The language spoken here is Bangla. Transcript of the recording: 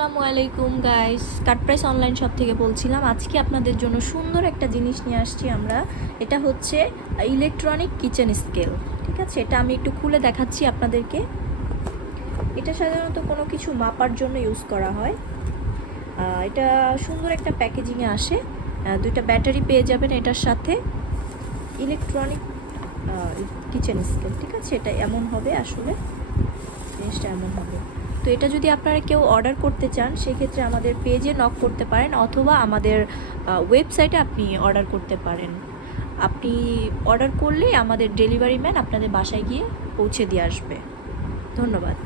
আসসালামু আলাইকুম গাইস, কাট প্রাইস অনলাইন শপ থেকে বলছিলাম। আজকে আপনাদের জন্য সুন্দর একটা জিনিস নিয়ে আসছি আমরা। এটা হচ্ছে ইলেকট্রনিক কিচেন স্কেল। ঠিক আছে, এটা আমি একটু খুলে দেখাচ্ছি আপনাদেরকে। এটা সাধারণত কোনো কিছু মাপার জন্য ইউজ করা হয়। এটা সুন্দর একটা প্যাকেজিংয়ে আসে। দুইটা ব্যাটারি পেয়ে যাবেন এটার সাথে। ইলেকট্রনিক কিচেন স্কেল, ঠিক আছে, এটা এমন হবে, আসলে জিনিসটা এমন হবে। তো এটা যদি আপনারা কেউ অর্ডার করতে চান সেক্ষেত্রে আমাদের পেজে নক করতে পারেন, অথবা আমাদের ওয়েবসাইটে আপনি অর্ডার করতে পারেন। আপনি অর্ডার করলেই আমাদের ডেলিভারি ম্যান আপনাদের বাসায় গিয়ে পৌঁছে দিয়ে আসবে। ধন্যবাদ।